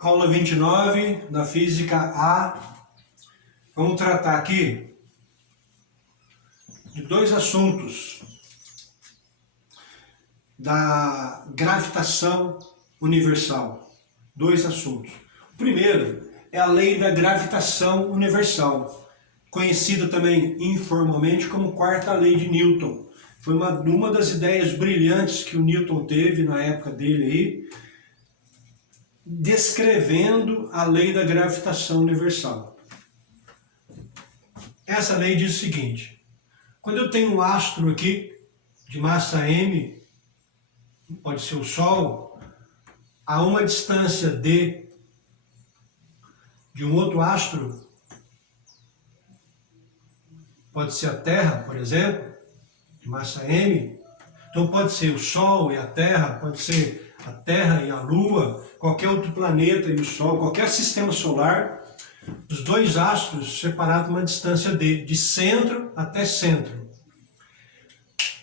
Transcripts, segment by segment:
Aula 29 da Física A. Vamos tratar aqui de dois assuntos da gravitação universal. Dois assuntos. O primeiro é a lei da gravitação universal, conhecida também informalmente como quarta lei de Newton. Foi uma das ideias brilhantes que o Newton teve na época dele aí, descrevendo a lei da gravitação universal. Essa lei diz o seguinte: quando eu tenho um astro aqui de massa m, pode ser o Sol, a uma distância d de um outro astro, pode ser a Terra, por exemplo, de massa m, então pode ser o Sol e a Terra, pode ser a Terra e a Lua, qualquer outro planeta e o Sol, qualquer sistema solar, os dois astros separados uma distância d, de centro até centro.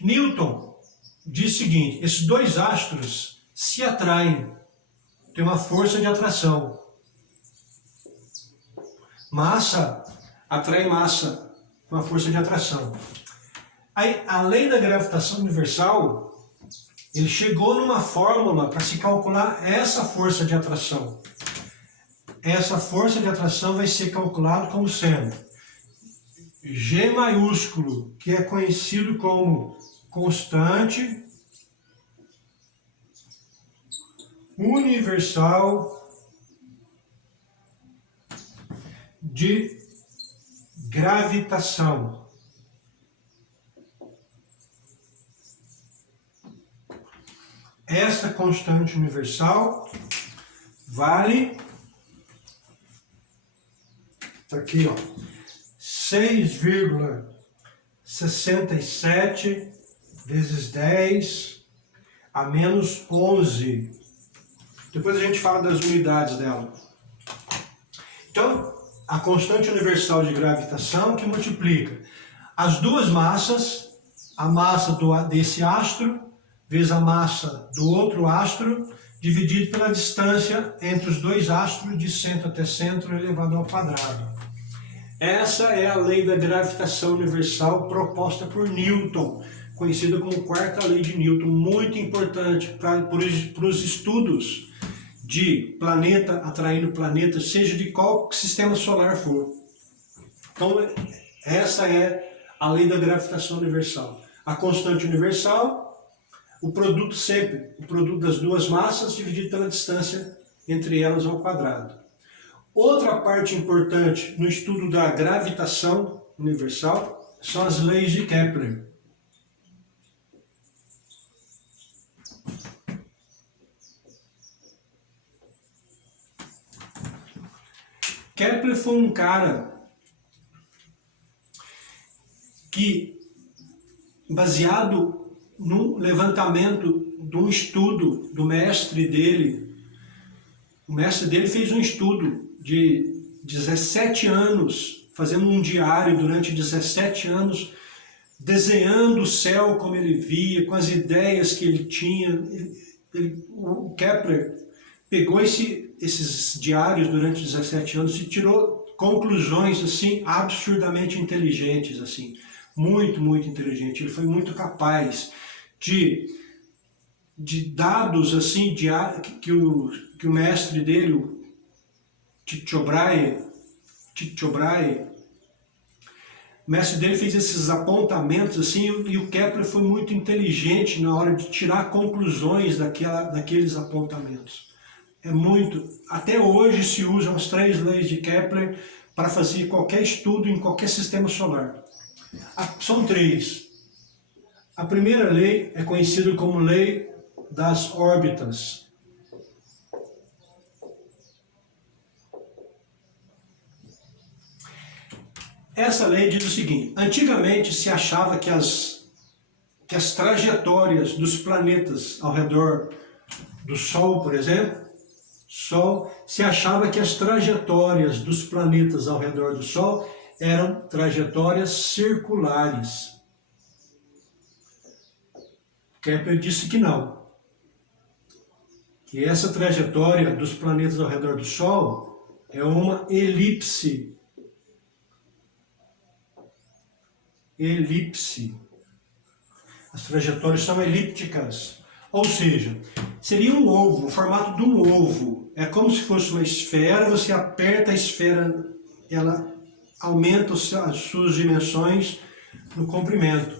Newton diz o seguinte: esses dois astros se atraem, tem uma força de atração. Massa atrai massa, uma força de atração. Aí, a lei da gravitação universal, ele chegou numa fórmula para se calcular essa força de atração. Essa força de atração vai ser calculada como sendo G maiúsculo, que é conhecido como constante universal de gravitação. Essa constante universal vale, tá aqui, ó, 6,67 vezes 10 a menos 11. Depois a gente fala das unidades dela. Então, a constante universal de gravitação que multiplica as duas massas, a massa desse astro vezes a massa do outro astro, dividido pela distância entre os dois astros de centro até centro elevado ao quadrado. Essa é a lei da gravitação universal proposta por Newton, conhecida como quarta lei de Newton, muito importante para os estudos de planeta atraindo planeta, seja de qual sistema solar for. Então, essa é a lei da gravitação universal. A constante universal, o produto das duas massas dividido pela distância entre elas ao quadrado. Outra parte importante no estudo da gravitação universal são as leis de Kepler. Kepler foi um cara que, baseado no levantamento de um estudo do mestre dele, o mestre dele fez um estudo de 17 anos, fazendo um diário durante 17 anos, desenhando o céu como ele via, com as ideias que ele tinha. O Kepler pegou esses diários durante 17 anos e tirou conclusões assim absurdamente inteligentes, assim, muito, muito inteligente. Ele foi muito capaz de dados assim que o mestre dele, o Tycho Brahe, o mestre dele fez esses apontamentos assim, e o Kepler foi muito inteligente na hora de tirar conclusões daqueles apontamentos. Até hoje se usam as 3 leis de Kepler para fazer qualquer estudo em qualquer sistema solar. São 3. A primeira lei é conhecida como lei das órbitas. Essa lei diz o seguinte: antigamente se achava que as trajetórias dos planetas ao redor do Sol, por exemplo, se achava que as trajetórias dos planetas ao redor do Sol eram trajetórias circulares. Kepler disse que não. que essa trajetória dos planetas ao redor do Sol é uma elipse. Elipse. As trajetórias são elípticas. Ou seja, seria um ovo, o formato de um ovo. É como se fosse uma esfera, você aperta a esfera, ela aumenta as suas dimensões no comprimento.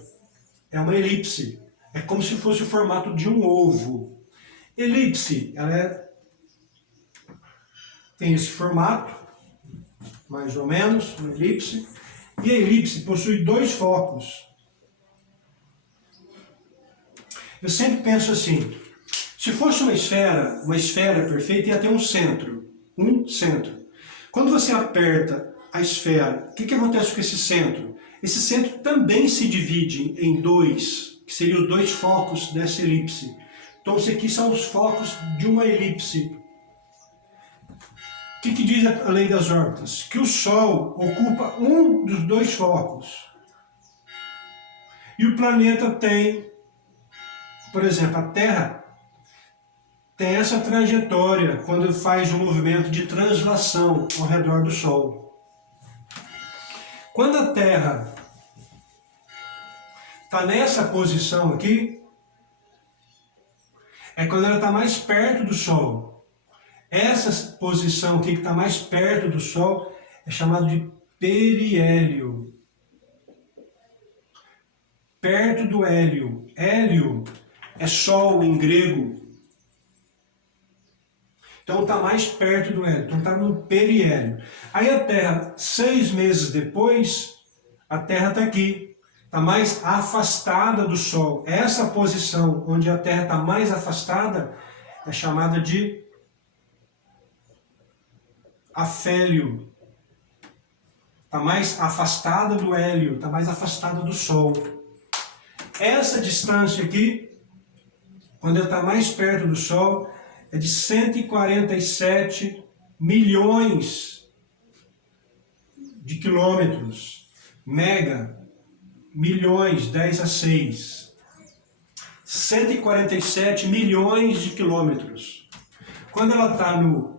É uma elipse. É como se fosse o formato de um ovo. Elipse, tem esse formato, mais ou menos, uma elipse. E a elipse possui dois focos. Eu sempre penso assim, se fosse uma esfera perfeita ia ter um centro. Quando você aperta a esfera, o que acontece com esse centro? Esse centro também se divide em dois, que seriam os dois focos dessa elipse. Então, isso aqui são os focos de uma elipse. O que diz a lei das órbitas? Que o Sol ocupa um dos dois focos. E o planeta tem, por exemplo, a Terra tem essa trajetória quando faz um movimento de translação ao redor do Sol. Quando a Terra está nessa posição aqui, é quando ela está mais perto do Sol. Essa posição aqui que está mais perto do Sol é chamada de periélio. Perto do hélio. Hélio é Sol em grego. Então está mais perto do hélio, então está no periélio. Aí a Terra, 6 meses depois, a Terra está aqui. Está mais afastada do Sol. Essa posição onde a Terra está mais afastada é chamada de afélio. Está mais afastada do hélio, está mais afastada do Sol. Essa distância aqui, quando ela está mais perto do Sol, é de 147 milhões de quilômetros. Mega, milhões, 10 a 6. 147 milhões de quilômetros. Quando ela está no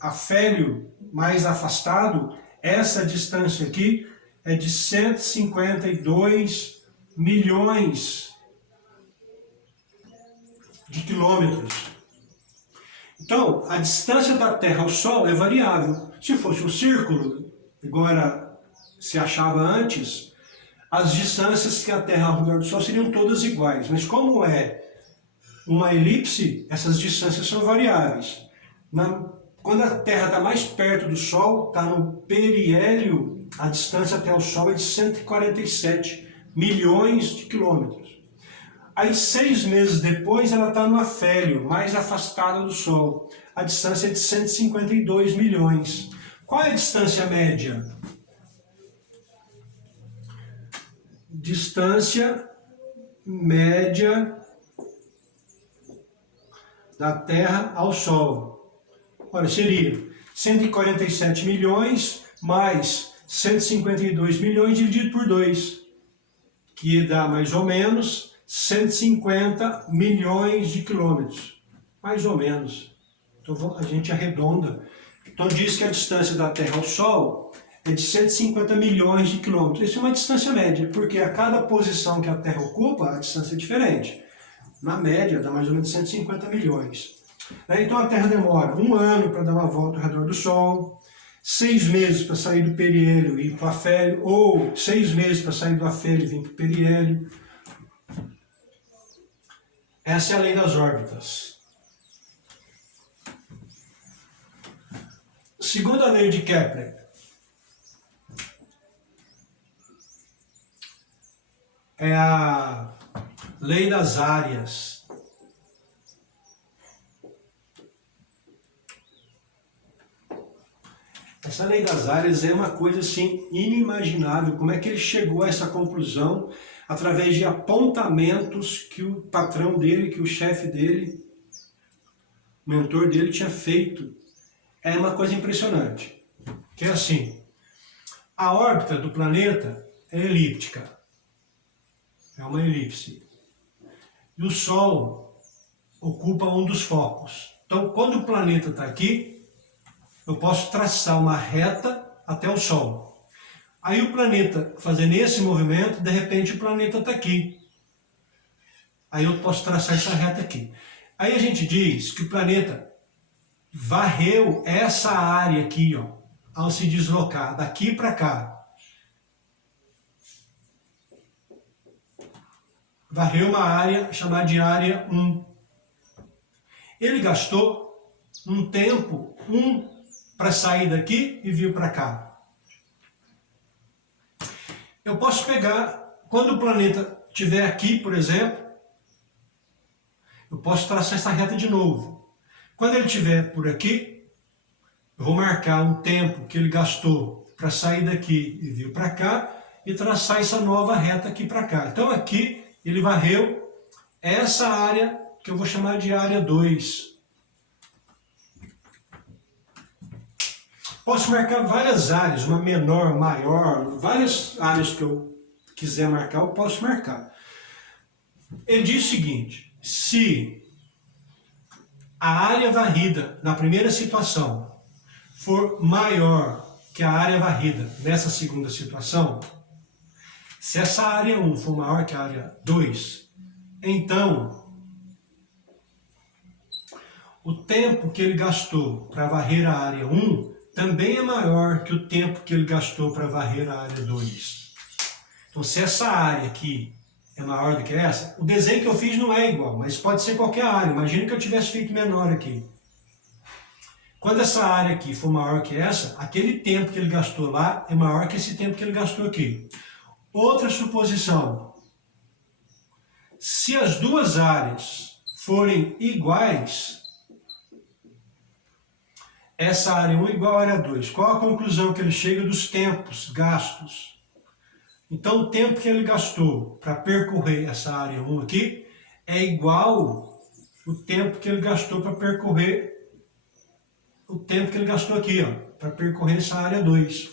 afélio mais afastado, essa distância aqui é de 152 milhões de quilômetros. Então, a distância da Terra ao Sol é variável. Se fosse um círculo, igual se achava antes, as distâncias que a Terra ao redor do Sol seriam todas iguais. Mas como é uma elipse, essas distâncias são variáveis. Quando a Terra está mais perto do Sol, está no periélio, a distância até o Sol é de 147 milhões de quilômetros. Aí 6 meses depois ela está no afélio, mais afastada do Sol. A distância é de 152 milhões. Qual é a distância média? Distância média da Terra ao Sol. Olha, seria 147 milhões mais 152 milhões dividido por 2, que dá mais ou menos 150 milhões de quilômetros. Mais ou menos. Então a gente arredonda. Então diz que a distância da Terra ao Sol é de 150 milhões de quilômetros. Isso é uma distância média, porque a cada posição que a Terra ocupa, a distância é diferente. Na média, dá mais ou menos 150 milhões. Então a Terra demora 1 ano para dar uma volta ao redor do Sol, 6 meses para sair do periélio e ir para o afélio, ou 6 meses para sair do afélio e vir para o periélio. Essa é a lei das órbitas. Segundo a lei de Kepler, é a lei das áreas. Essa lei das áreas é uma coisa assim inimaginável. Como é que ele chegou a essa conclusão? Através de apontamentos que o patrão dele, que o chefe dele, o mentor dele tinha feito. É uma coisa impressionante. Que é assim, a órbita do planeta é elíptica. É uma elipse. E o Sol ocupa um dos focos. Então, quando o planeta está aqui, eu posso traçar uma reta até o Sol. Aí o planeta fazendo esse movimento, de repente o planeta está aqui. Aí eu posso traçar essa reta aqui. Aí a gente diz que o planeta varreu essa área aqui, ó, ao se deslocar daqui para cá. Varreu uma área chamada de área 1. Ele gastou um tempo 1 para sair daqui e vir para cá. Eu posso pegar, quando o planeta estiver aqui, por exemplo, eu posso traçar essa reta de novo. Quando ele estiver por aqui, eu vou marcar um tempo que ele gastou para sair daqui e vir para cá e traçar essa nova reta aqui para cá. Então aqui ele varreu essa área que eu vou chamar de área 2. Posso marcar várias áreas, uma menor, maior, várias áreas que eu quiser marcar, eu posso marcar. Ele diz o seguinte: se a área varrida na primeira situação for maior que a área varrida nessa segunda situação, se essa área 1 for maior que a área 2, então o tempo que ele gastou para varrer a área 1 também é maior que o tempo que ele gastou para varrer a área 2. Então, se essa área aqui é maior do que essa, o desenho que eu fiz não é igual, mas pode ser qualquer área. Imagina que eu tivesse feito menor aqui. Quando essa área aqui for maior que essa, aquele tempo que ele gastou lá é maior que esse tempo que ele gastou aqui. Outra suposição: se as duas áreas forem iguais, essa área 1 igual à área 2. Qual a conclusão que ele chega dos tempos gastos? Então, o tempo que ele gastou para percorrer essa área 1 aqui é igual o tempo que ele gastou para percorrer o tempo que ele gastou aqui, ó, para percorrer essa área 2.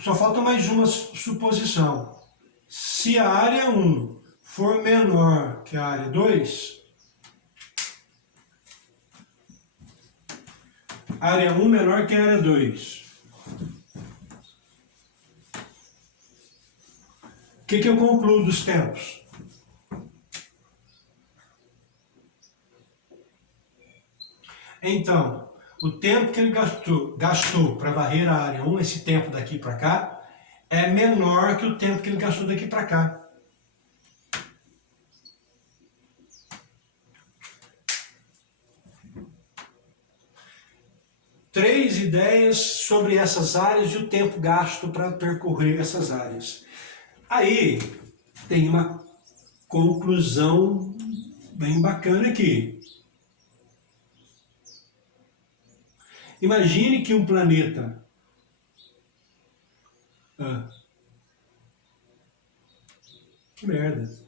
Só falta mais uma suposição. Se a área 1 for menor que a área 2, área 1 menor que a área 2. O que eu concluo dos tempos? Então, o tempo que ele gastou para varrer a área 1, esse tempo daqui para cá, é menor que o tempo que ele gastou daqui para cá. Três ideias sobre essas áreas e o tempo gasto para percorrer essas áreas. Aí tem uma conclusão bem bacana aqui. Imagine que um planeta que merda.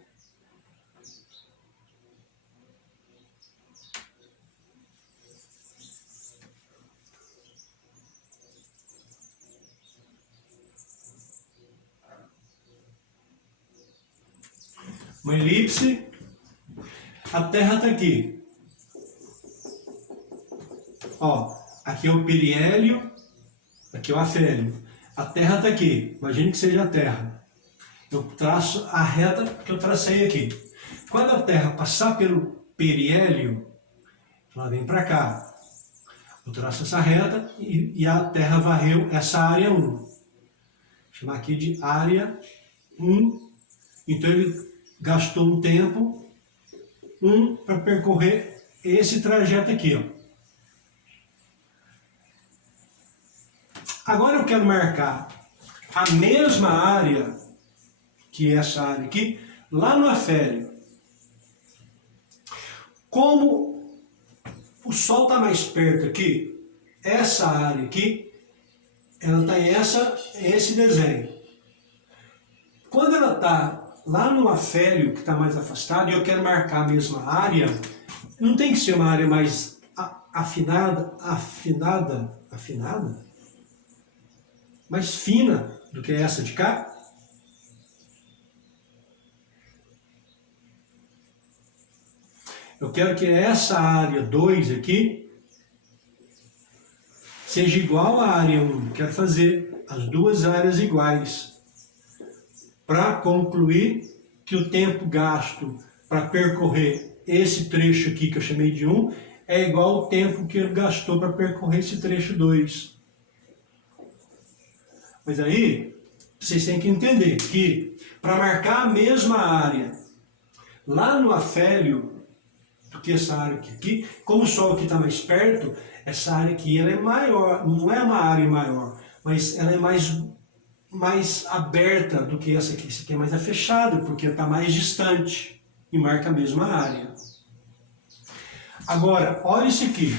Uma elipse, a Terra está aqui. Ó, aqui é o periélio, aqui é o afélio. A Terra está aqui, imagine que seja a Terra. Eu traço a reta que eu tracei aqui. Quando a Terra passar pelo periélio, ela vem para cá. Eu traço essa reta e a Terra varreu essa área 1. Vou chamar aqui de área 1. Então ele gastou um tempo 1 para percorrer esse trajeto aqui, ó. Agora eu quero marcar a mesma área que essa área aqui, lá no afélio. Como o Sol está mais perto aqui, essa área aqui, ela está em esse desenho. Quando ela está lá no afélio, que está mais afastado, e eu quero marcar a mesma área, não tem que ser uma área mais afinada? Mais fina do que essa de cá? Eu quero que essa área 2 aqui seja igual à área 1. Quero fazer as duas áreas iguais para concluir que o tempo gasto para percorrer esse trecho aqui que eu chamei de 1 é igual ao tempo que ele gastou para percorrer esse trecho 2. Mas aí, vocês têm que entender que para marcar a mesma área lá no afélio do que essa área aqui, como o Sol aqui está mais perto, essa área aqui ela é maior, não é uma área maior, mas ela é mais aberta do que essa aqui. Essa aqui é mais fechada, porque está mais distante e marca a mesma área. Agora, olha isso aqui.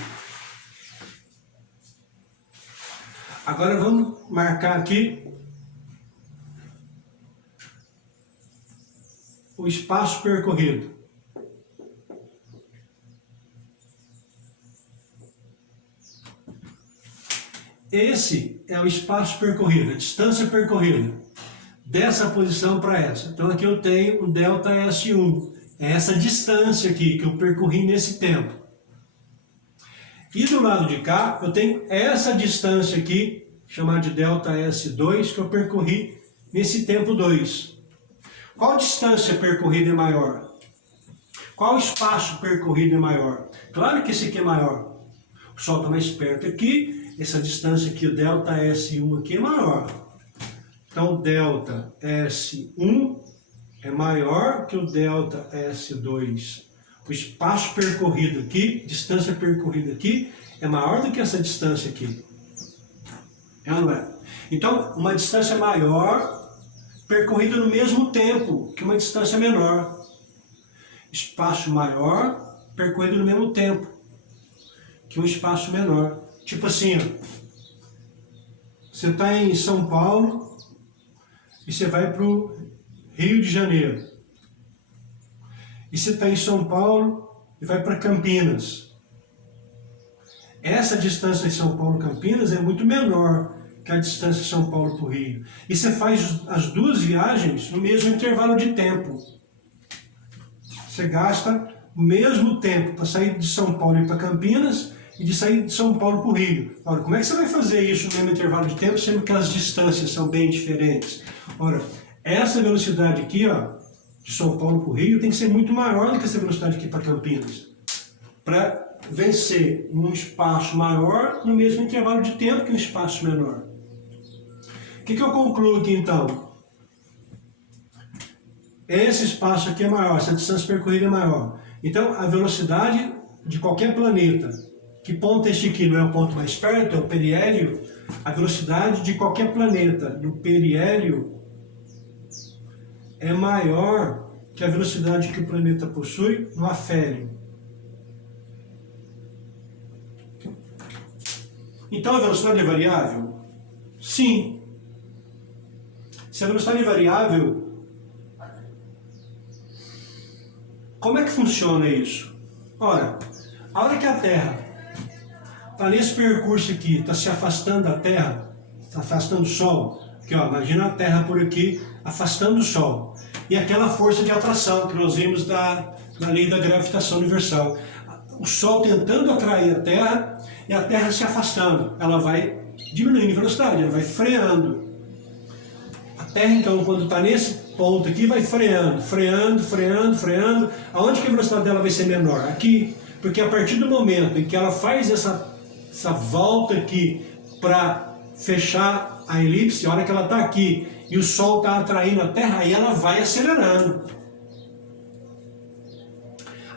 Agora vamos marcar aqui o espaço percorrido. Esse é o espaço percorrido, a distância percorrida, dessa posição para essa. Então aqui eu tenho o delta S1, é essa distância aqui que eu percorri nesse tempo. E do lado de cá eu tenho essa distância aqui, chamada de delta S2, que eu percorri nesse tempo 2. Qual distância percorrida é maior? Qual espaço percorrido é maior? Claro que esse aqui é maior. O Sol está mais perto aqui. Essa distância aqui, o delta S1 aqui é maior. Então, o delta S1 é maior que o delta S2. O espaço percorrido aqui, distância percorrida aqui, é maior do que essa distância aqui. É ou não é? Então, uma distância maior, percorrida no mesmo tempo que uma distância menor. Espaço maior, percorrido no mesmo tempo que um espaço menor. Tipo assim, ó, você está em São Paulo e você vai para o Rio de Janeiro. E você está em São Paulo e vai para Campinas. Essa distância de São Paulo-Campinas é muito menor que a distância de São Paulo para o Rio. E você faz as duas viagens no mesmo intervalo de tempo. Você gasta o mesmo tempo para sair de São Paulo e ir para Campinas e de sair de São Paulo para o Rio. Ora, como é que você vai fazer isso no mesmo intervalo de tempo, sendo que as distâncias são bem diferentes? Ora, essa velocidade aqui, ó, de São Paulo para o Rio, tem que ser muito maior do que essa velocidade aqui para Campinas, para vencer um espaço maior no mesmo intervalo de tempo que um espaço menor. O que eu concluo aqui, então? Esse espaço aqui é maior, essa distância percorrida é maior. Então, a velocidade de qualquer planeta, que ponto este aqui não é o ponto mais perto, é o periélio, a velocidade de qualquer planeta no periélio é maior que a velocidade que o planeta possui no afélio. Então a velocidade é variável? Sim. Se a velocidade é variável, como é que funciona isso? Ora, a hora que a Terra está nesse percurso aqui, está se afastando da Terra, está afastando o Sol, aqui, ó, imagina a Terra por aqui, afastando o Sol. E aquela força de atração que nós vimos da lei da gravitação universal. O Sol tentando atrair a Terra e a Terra se afastando. Ela vai diminuindo em velocidade, ela vai freando. A Terra, então, quando está nesse ponto aqui, vai freando, freando, freando, freando. Aonde que a velocidade dela vai ser menor? Aqui. Porque a partir do momento em que ela faz essa volta aqui para fechar a elipse, a hora que ela está aqui e o Sol está atraindo a Terra, aí ela vai acelerando.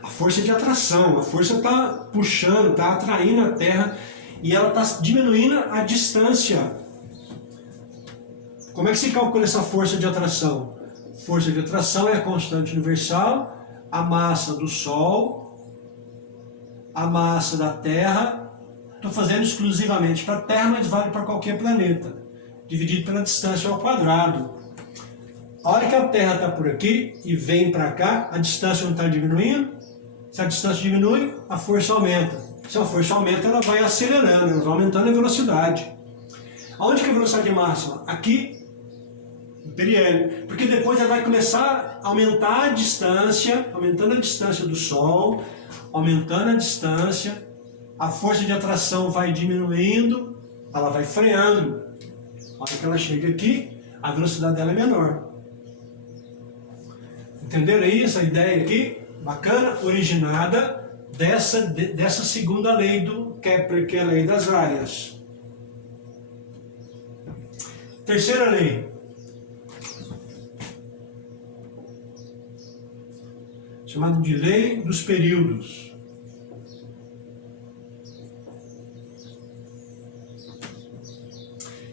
A força de atração, a força está puxando, está atraindo a Terra e ela está diminuindo a distância. Como é que se calcula essa força de atração? Força de atração é a constante universal, a massa do Sol, a massa da Terra. Estou fazendo exclusivamente para a Terra, mas vale para qualquer planeta, dividido pela distância ao quadrado. A hora que a Terra está por aqui e vem para cá, a distância não está diminuindo? Se a distância diminui, a força aumenta. Se a força aumenta, ela vai acelerando, ela vai aumentando a velocidade. Aonde que é a velocidade máxima? Aqui, no periélio. Porque depois ela vai começar a aumentar a distância, aumentando a distância do Sol, aumentando a distância, a força de atração vai diminuindo, ela vai freando. A hora que ela chega aqui, a velocidade dela é menor. Entenderam aí essa ideia aqui? Bacana? Originada dessa segunda lei do Kepler, que é a lei das áreas. Terceira lei. Chamada de lei dos períodos.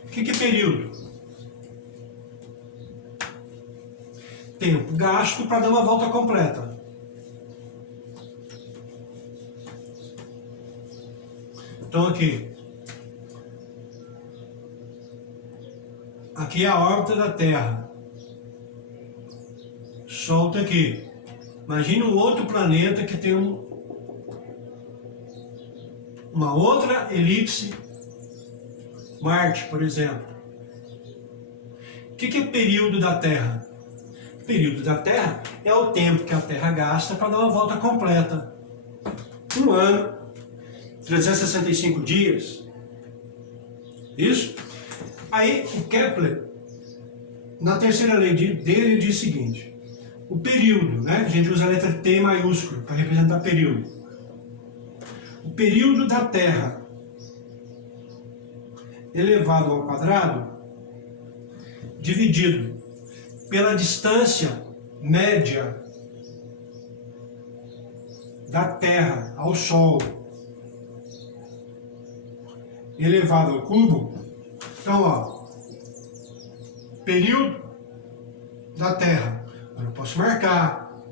O que é período? Tempo gasto para dar uma volta completa. Então aqui é a órbita da Terra. Sol está aqui. Imagine um outro planeta que tem uma outra elipse, Marte, por exemplo. O que é período da Terra? O período da Terra é o tempo que a Terra gasta para dar uma volta completa. Um ano, 365 dias. Isso? Aí o Kepler, na terceira lei dele, diz o seguinte: o período, né? A gente usa a letra T maiúsculo para representar período. O período da Terra elevado ao quadrado dividido pela distância média da Terra ao Sol elevado ao cubo. Então, ó, período da Terra. Eu posso marcar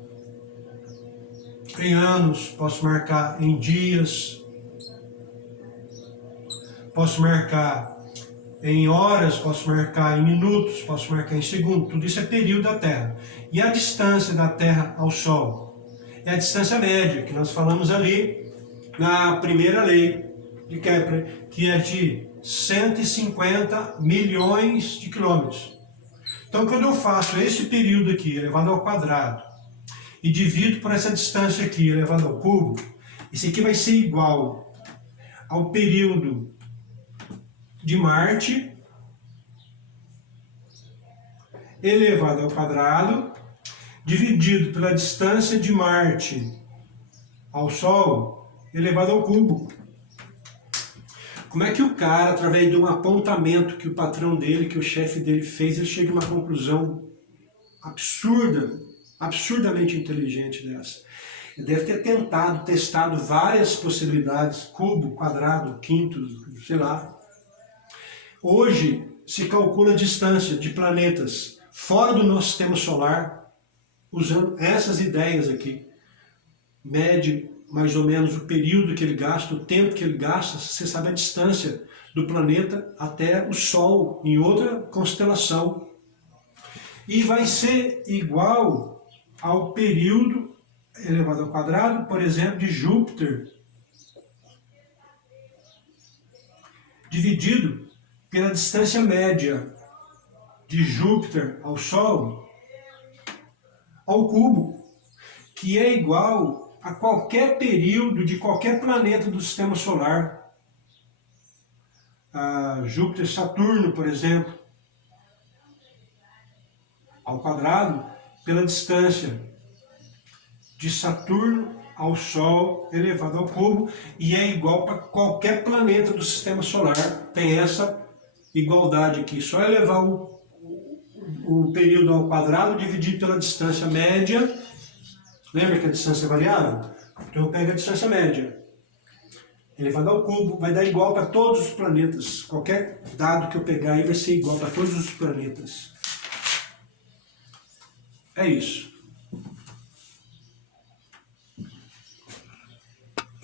em anos, posso marcar em dias, posso marcar em horas, posso marcar em minutos, posso marcar em segundos. Tudo isso é período da Terra. E a distância da Terra ao Sol é a distância média, que nós falamos ali na primeira lei de Kepler, que é de 150 milhões de quilômetros. Então, quando eu faço esse período aqui elevado ao quadrado e divido por essa distância aqui elevado ao cubo, isso aqui vai ser igual ao período de Marte elevado ao quadrado dividido pela distância de Marte ao Sol elevado ao cubo. Como é que o cara, através de um apontamento que o patrão dele, que o chefe dele fez, ele chega a uma conclusão absurda, absurdamente inteligente dessa? Ele deve ter testado várias possibilidades, cubo, quadrado, quinto, sei lá. Hoje se calcula a distância de planetas fora do nosso sistema solar, usando essas ideias aqui. Mede mais ou menos o período que ele gasta, o tempo que ele gasta, você sabe a distância do planeta até o Sol, em outra constelação. E vai ser igual ao período elevado ao quadrado, por exemplo, de Júpiter, dividido pela distância média de Júpiter ao Sol, ao cubo, que é igual a qualquer período de qualquer planeta do sistema solar. Júpiter, Saturno, por exemplo, ao quadrado, pela distância de Saturno ao Sol elevado ao cubo, e é igual para qualquer planeta do sistema solar. Tem essa igualdade aqui. Só elevar o período ao quadrado dividido pela distância média. Lembra que a distância é variável? Então eu pego a distância média elevado ao cubo, vai dar igual para todos os planetas. Qualquer dado que eu pegar aí vai ser igual para todos os planetas. É isso.